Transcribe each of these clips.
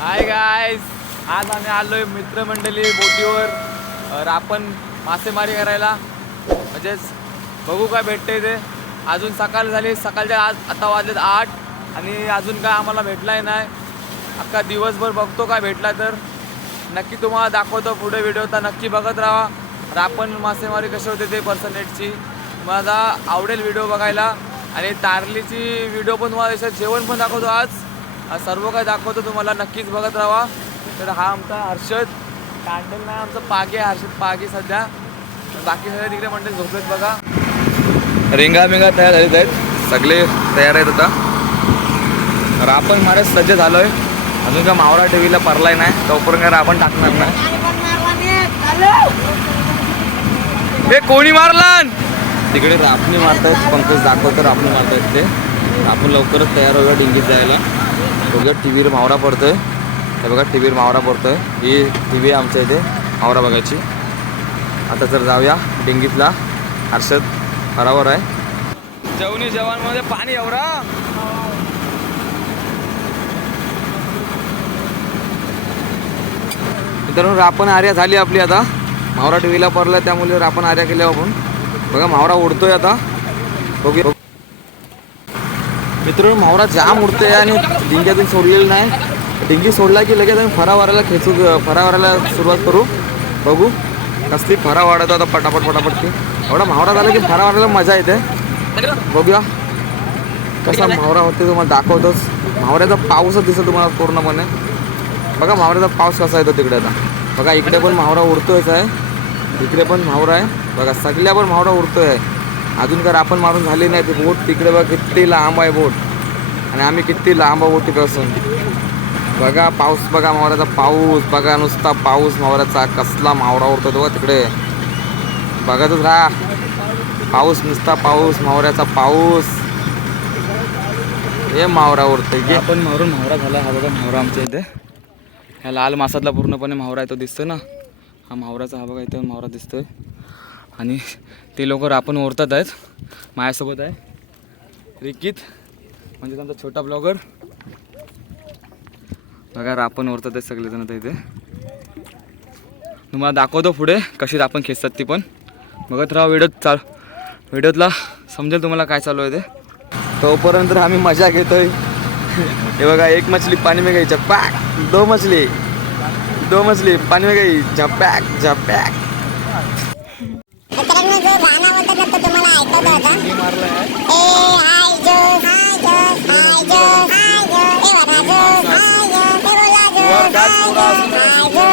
Hi guys आज आम्ही आलोय मित्रमंडळी बोटीवर. आपण मासेमारी करायला. म्हणजेच बघू काय भेटतंय ते. अजून सकाळ झाली. सकाळच्या आज आता वाजलेत आठ आणि अजून काय आम्हाला भेटलाय नाही. अख्खा दिवसभर बघतो काय भेटला तर. नक्की तुम्हाला दाखवतो पुढे व्हिडिओ तर नक्की बघत राहा. रापण मासेमारी कशी होते ते पर्सनेटची मला आवडेल व्हिडिओ बघायला. आणि तारलीची व्हिडिओ पण तुम्हाला त्याच्यात जेवण पण दाखवतो आज. सर्व काही दाखवतो तुम्हाला नक्कीच बघत राहा. तर हा आमचा हर्षद कांडल नाही आमचा पागे हर्षद पागे सध्या. बाकी सगळे तिकडे म्हणते झोपेत बघा. रिंगा बिंगा तयार झालेत आहेत. सगळे तयार आहेत आता. तर आपण मारे सज्ज झालोय. अजून का मावरा टीव्हीला परलाय नाही. तोपर्यंत काय आपण टाकणार नाही. हे कोणी मारला तिकडे रापणी मारतायत पंकज दाखवतं रापणी मारतायत ते. आपण लवकरच तयार होऊया डिंगीत जायला. बघूया टी व्हीवर मावरा पडतोय. हे बघा टी व्हीवर मावरा पडतोय. ही टी व्ही आमच्या इथे मावरा बघायची. आता जर जाऊया डिंगीतला. हर्षद हरावर आहे. जेवणी जेवणमध्ये पाणी एवढा मित्रांनो रापण आर्या झाली आपली आता. मावरा टीव्हीला पडला त्यामुळे रापण आर्या केल्या आपण. बघा मावरा उडतोय आता. बघूया. मित्र मावरा जाम उडते आणि डिंग्यातून सोडलेलं नाही. डिंगी सोडला की लगेच आम्ही फरा खेचू फरा सुरुवात करू. बघू कसली फरा वाढतो आता पटापट पटापट ती एवढा मावरा झाला की फरा मजा येते. बघूया कसा मावरा होते तुम्हाला दाखवतोच. मावऱ्याचा पाऊसच दिसतो तुम्हाला पूर्णपणे. बघा मावऱ्याचा पाऊस कसा येतो तिकडे आता. बघा इकडे पण मावरा उडतोयच आहे. इकडे पण मावरा आहे. बघा सगळ्या पण मावरा उडतोय. आहे अजून तर आपण मारून झाली नाही ती बोट तिकडे बघा किती लांब आहे बोट. आणि आम्ही किती लांब आहे बोटीपासून बघा पाऊस बघा मावऱ्याचा पाऊस बघा नुसता पाऊस मावऱ्याचा कसला मावरा उरतो बघा तिकडे. बघतच राहा. पाऊस नुसता पाऊस मावऱ्याचा पाऊस. हे मावरा उरतो की आपण मारून मावरा झाला हा बघा मावरा आमच्या इथे. ह्या लाल मासातला पूर्णपणे मावरा आहे तो ना. हा मावराचा हा बघा इथे मावरा दिसतोय. आणि ते लोक रापण ओरतात आहेत. माझ्यासोबत आहे रिकित म्हणजे त्यांचा छोटा ब्लॉगर. बघा रापण ओरतात आहेत सगळेजण आता इथे. तुम्हाला दाखवतो पुढे कशी रापण खेचतात ती पण. बघत राहा व्हिडिओत चाल व्हिडिओतला समजेल तुम्हाला काय चालू आहे ते. तोपर्यंत आम्ही मजा घेतोय. हे बघा एक मछली पाणी में गई झपॅक दो मछली. दो मछली पाणी में गई झपॅक झपॅक मित्रांनो जो गाणं होतं ना तो तुम्हाला ऐकवतो आता ए हाय जोस हाय जोस हाय जोस हाय जोस ए वरा जोस हाय जोस ए बोला जोस वर डास पुरा हाय असून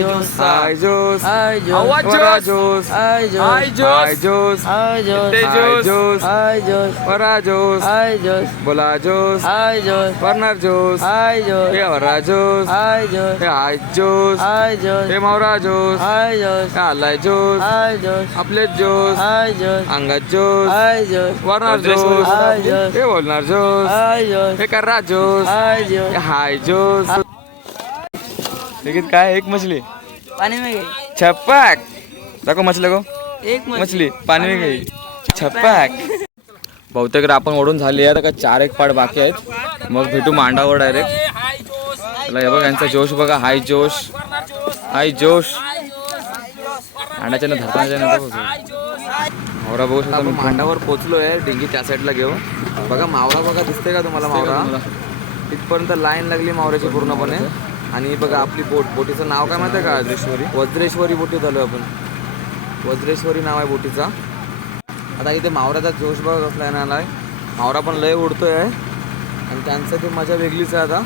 जोस हाय जोस. आवाज वरा जोस हाय जोस. हाय जोस हाय जोस ते हाय जोस. जोस हाय जोस वरा जोस हाय जोस बोला जोस हाय जोस वर्नर जोस हाय जोस हे वरा जोस हाय जोस हे हाय जोस हाय जोस हे मावरा जोस हाय जोस हे आलाय जोस हाय जोस आपले जोस हाय जोस अंगात जोस हाय जोस वर्नर जोस हाय जोस. हे बोलणार जोस हाय जोस हे कर्रा जोस हाय हे जोस हाय जोस लेकिन काय एक मछली? पानी में गई। छप्पक! दाखव मछली को एक मछली। पाणी में गई। छप्पक। बहुतेक आपण ओढून झाली आहे का चार एक पाड बाकी आहेत. मग भेटू मांडावर डायरेक्ट चला हे बघ यांचा जोश बघा हाय जोश. हाय जोश. अंड्याच्या ना धरताच्या मावरा बघू शकता मी मांडावर पोचलो आहे डिंगी त्या साईडला घेऊन. बघा मावरा बघा दिसते का तुम्हाला मावरा? तिथपर्यंत लाईन लागली मावऱ्याची पूर्णपणे. आणि बघा आपली बोट. बोटीचं नाव काय माहिती आहे का वज्रेश्वरी? वज्रेश्वरी बोटी झालो आपण. वज्रेश्वरी नाव आहे बोटीचा. आता इथे मावऱ्याचा जोश बघा कसला येणार आहे. मावरा पण लय उडतोय. आणि त्यांचं ती मजा वेगळीच आहे आता.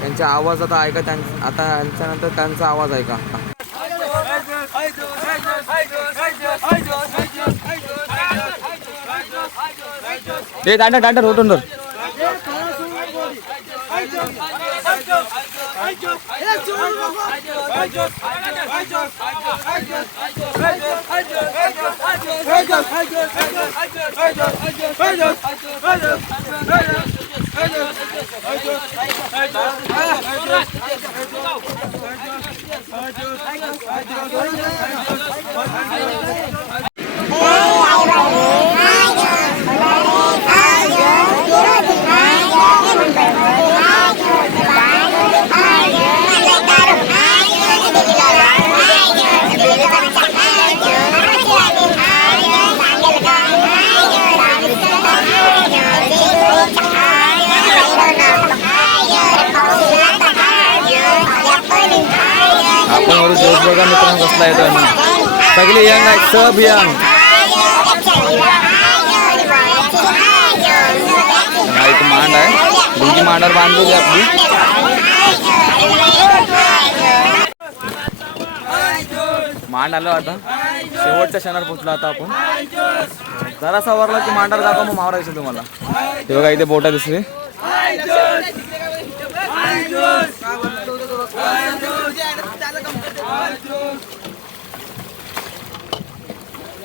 त्यांचा आवाज आता ऐका त्यां आता यांच्यानंतर त्यांचा आवाज ऐका. ते दांडर दांडा रोटून Haydi. मित्रांनो कसला येतोय ना सगळे यंग आहेत सब यंग हा इथे मांड आहे. दोन्ही मांडावर बांधलेली आपली. मांड आलो आता. शेवटच्या क्षणावर पोचलो आता आपण. जरासा वरला की मांडावर दाखव मग मावरा तुम्हाला. ते बघा इथे बोटा दिसली.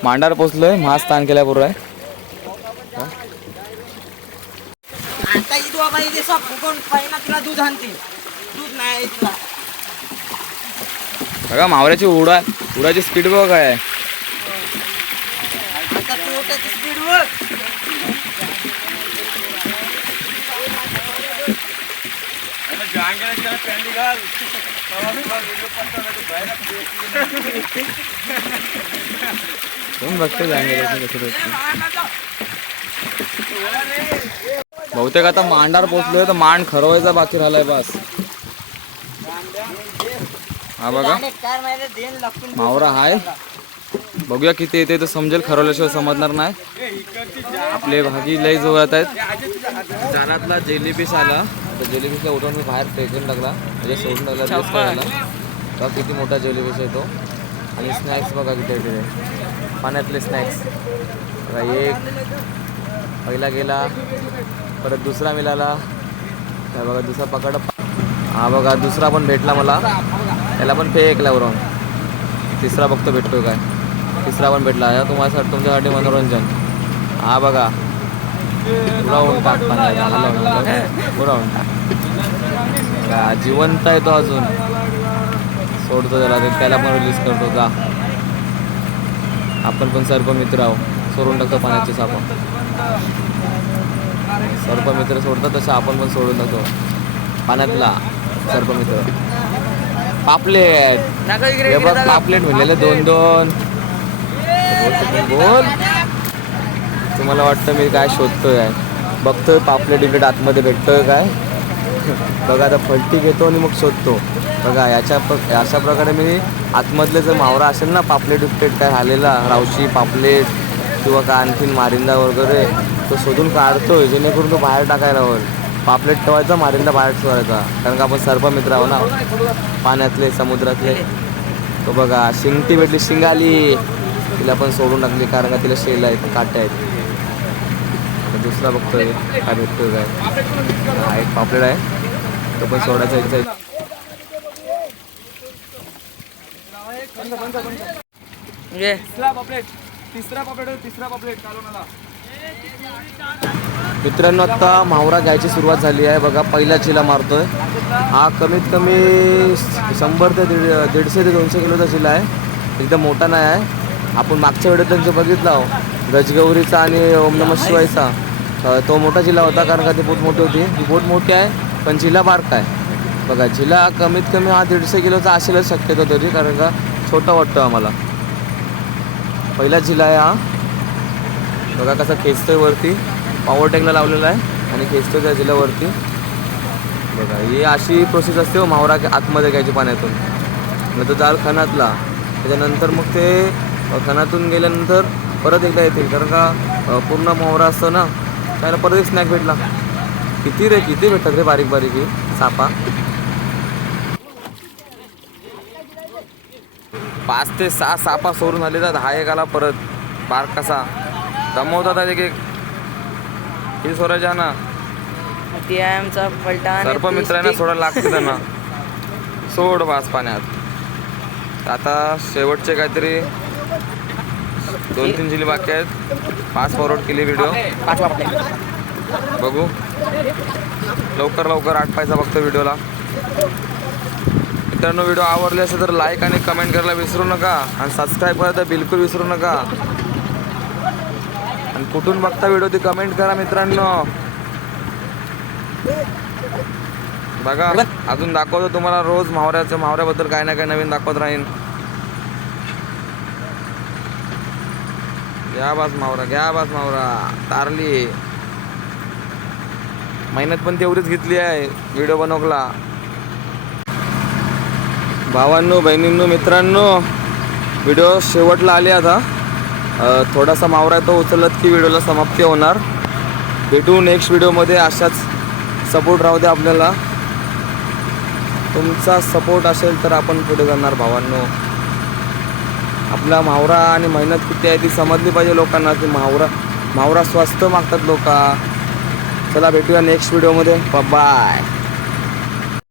मांडावर पोचलोय महास्थान केल्याबरोबर आहे. आता इथं बाबा इथे सब फुकून पहिला तिला दूध आणते दूध नाही तिला. बघा मावऱ्याची उडा उडाची स्पीड बघा काय आहे. आता स्पीड कोण बघतो बहुतेक आता मांडार पोचलोय तर मांड खरवायचा बाकी राहिलाय बस. हा बघा. मावरा हाय. बघूया किती येते तर समजेल खरवल्याशिवाय समजणार नाही. आपले भाजी लय जोरात आहेत. जानातला जेलीपीस आला. तर जेलीपीसला उठून मी बाहेर फेकून टाकला. म्हणजे सोडून टाकला दिवस किती मोठा जेलीपीस आहे तो. आणि स्नॅक्स बघा किती तिथे. पाण्यातले स्नॅक्स बघा एक पहिला गेला परत दुसरा मिळाला. त्या बघा दुसरा पकड. हा बघा दुसरा पण भेटला मला. त्याला पण फेकला वरून. तिसरा बघतो भेटतो काय. तिसरा पण भेटला. तुम्हाला तुमच्यासाठी मनोरंजन. हा बघा. उडवून टाक पाण्यात. हलवून, टाक. जिवंत आहे तो अजून. सोडतो त्याला. त्याला पण रिलीज करतो. का आपण पण सर्प मित्र आहो सोडून टाकतो पाण्याचे सापा सर्प मित्र सोडतात तसं आपण पण सोडून टाकतो. पाण्यातला सर्प मित्र पापलेट हे बघ पापलेट म्हणलेले दोन दोन बोल. तुम्हाला वाटतं मी काय शोधतोय काय? बघतोय पापलेट इकडे आतमध्ये भेटतोय काय? बघा आता फलटी घेतो आणि मग शोधतो. बघा याच्या अशा प्रकारे मी आतमधले जर मावरा असेल ना पापलेट उपलेट काय झालेला रावशी पापलेट किंवा का आणखीन मारिंदा वगैरे तो शोधून काढतोय जेणेकरून तो बाहेर टाकायला होईल. पापलेट ठेवायचा मारिंदा बाहेर ठेवायचा. कारण का आपण सर्प मित्र आहो ना पाण्यातले समुद्रातले. तो बघा शिंगटी भेटली शिंगाली. तिला पण सोडून टाकली कारण का तिला शेल आहेत काटे आहेत. दुसरा बघतोय काय भेटतोय काय. हा एक पापलेट आहे. तो पण सोडायचा इच्छा आहे. तिसरा पापलेट तिसरा पापलेट तिसरा पापलेट कालवणाला मित्रांनो आता मावरा घ्यायची सुरुवात झाली आहे. बघा पहिला चिला मारतोय. हा कमीत कमी शंभर ते दीड दीडशे ते दोनशे किलोचा चिला आहे. एकदम मोठा नाही आहे. आपण मागच्या वेळेत त्यांचं बघितलं हो. गजगौरीचा आणि ओम नम शिवायचा. तो मोठा जिल्हा होता कारण का ती बोट मोठी होती. ही बोट मोठी आहे पण जिल्हा बारका आहे. बघा जिल्हा कमीत कमी हा दीडशे किलोचा असेलच शक्यतो तरी कारण का छोटा वाटतो आम्हाला. पहिला जिल्हा आहे हा. बघा कसा खेचतोय वरती. पॉवर लावलेला आहे आणि खेचतोय त्या जिल्ह्यावरती बघा ही अशी प्रोसेस असते हो मावरा आतमध्ये घ्यायची पाण्यातून. मग तो जाल खणातला. त्याच्यानंतर मग ते खणातून गेल्यानंतर परत एकदा येतील. कारण का पूर्ण मावरा असतो ना त्याला परत एक स्नॅक भेटला. किती रे किती भेटतात रे बारीक बारीक ही सापा. पाच ते सहा सापा सोडून आले तर हा एक आला परत. बार कसा? दमवतात एक एक. किती सोडायच्या ना. ती आहे आमचा पलटा सर्प मित्रांना. सोडायला लागते त्यांना. सोड वास पाण्यात. आता शेवटचे काहीतरी दोन तीन जिल्हे बाकी आहेत. पाच फॉरवर्ड केली व्हिडिओ बघू. लवकर लवकर आठ पायचा फक्त व्हिडिओला मित्रांनो व्हिडिओ आवडले असेल तर लाईक आणि कमेंट करायला विसरू नका. आणि सबस्क्राईब करायला तर बिलकुल विसरू नका. आणि कुठून बघता व्हिडिओ ती कमेंट करा मित्रांनो. बघा अजून दाखवतो तुम्हाला रोज मावऱ्याचं मावऱ्याबद्दल काय ना काय नवीन दाखवत राहीन. घ्या बास मावरा घ्या बास मावरा तारली. मेहनत पण तेवढीच घेतली आहे व्हिडिओ बनवला. भावांनो बहिणींनो मित्रांनो व्हिडिओ शेवटला आले आता. थोडासा मावरा आहे तो उचलत की व्हिडिओला समाप्ती होणार. भेटू नेक्स्ट व्हिडिओमध्ये अशाच सपोर्ट राहू द्या आपल्याला. तुमचा सपोर्ट असेल तर आपण पुढे जाणार भावांनो. आपला मावरा आणि मेहनत किती आहे ती समजली पाहिजे लोकांना. की मावरा मावरा स्वस्त मागतात लोक. चला भेटूया नेक्स्ट व्हिडिओमध्ये बाय